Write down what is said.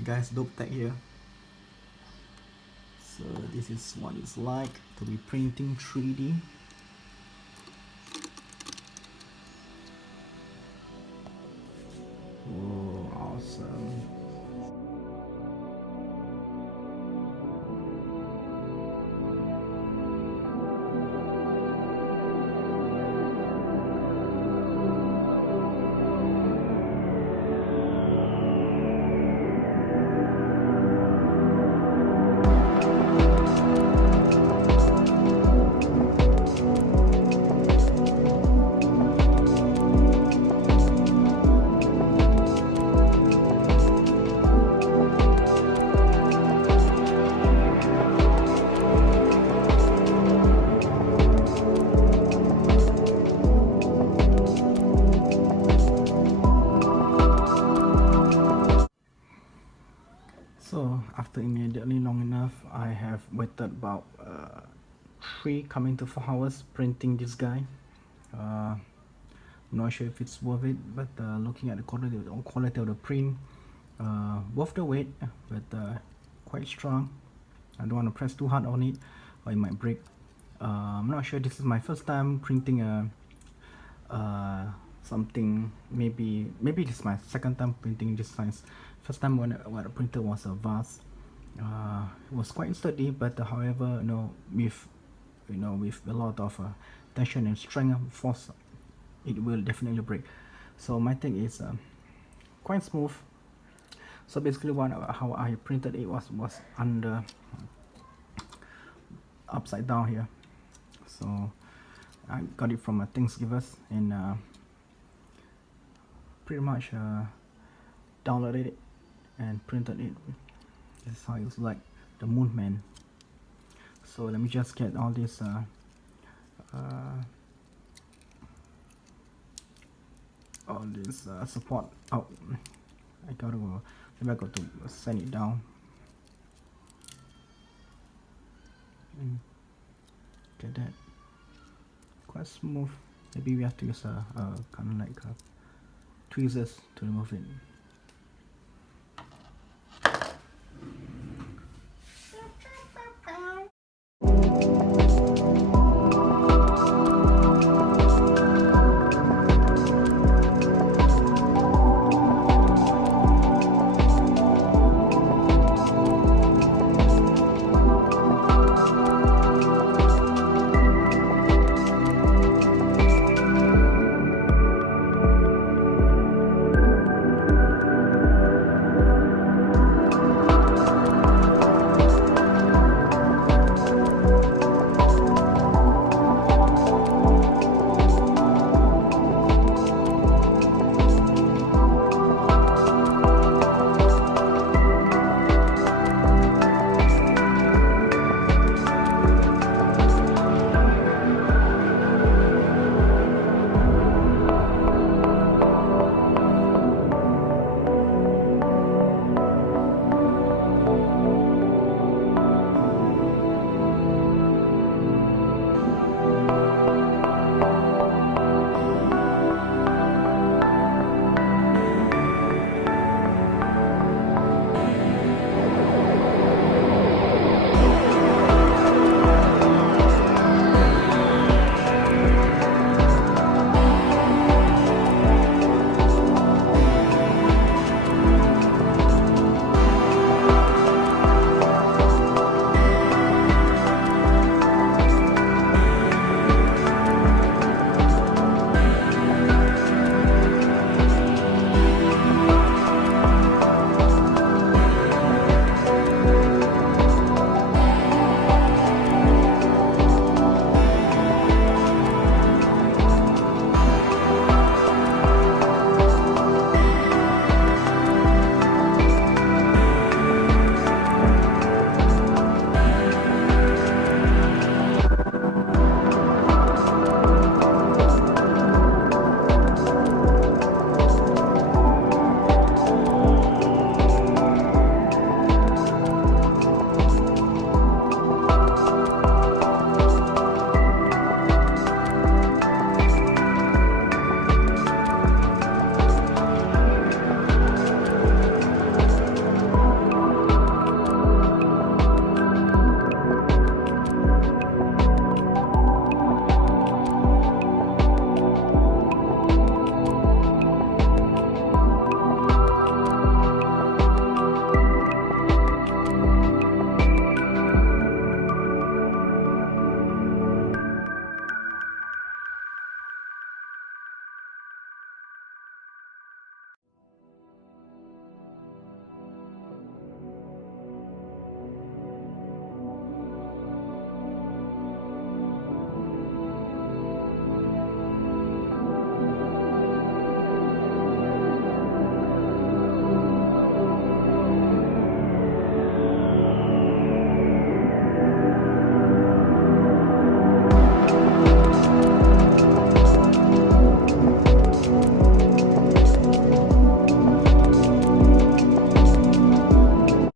Okay guys, dope tech here. So this is what it's like to be printing 3D. Oh, awesome. So after immediately long enough, I have waited about 3 coming to 4 hours printing this guy. Not sure if it's worth it, but looking at the quality of the print, worth the wait, but quite strong. I don't want to press too hard on it or it might break. I'm not sure, this is my first time printing something. Maybe this is my second time printing this size. First time when I printed was a vase. It was quite sturdy, but however, with a lot of tension and strength force, it will definitely break. So my thing is quite smooth. So basically how I printed it was under upside down here. So I got it from a Thanksgivers and pretty much downloaded it and printed it. This is how it looks like, the Moonman. So let me just get all this support out. Maybe I got to sand it down. Get that quite smooth. Maybe we have to use kind of like tweezers to remove it.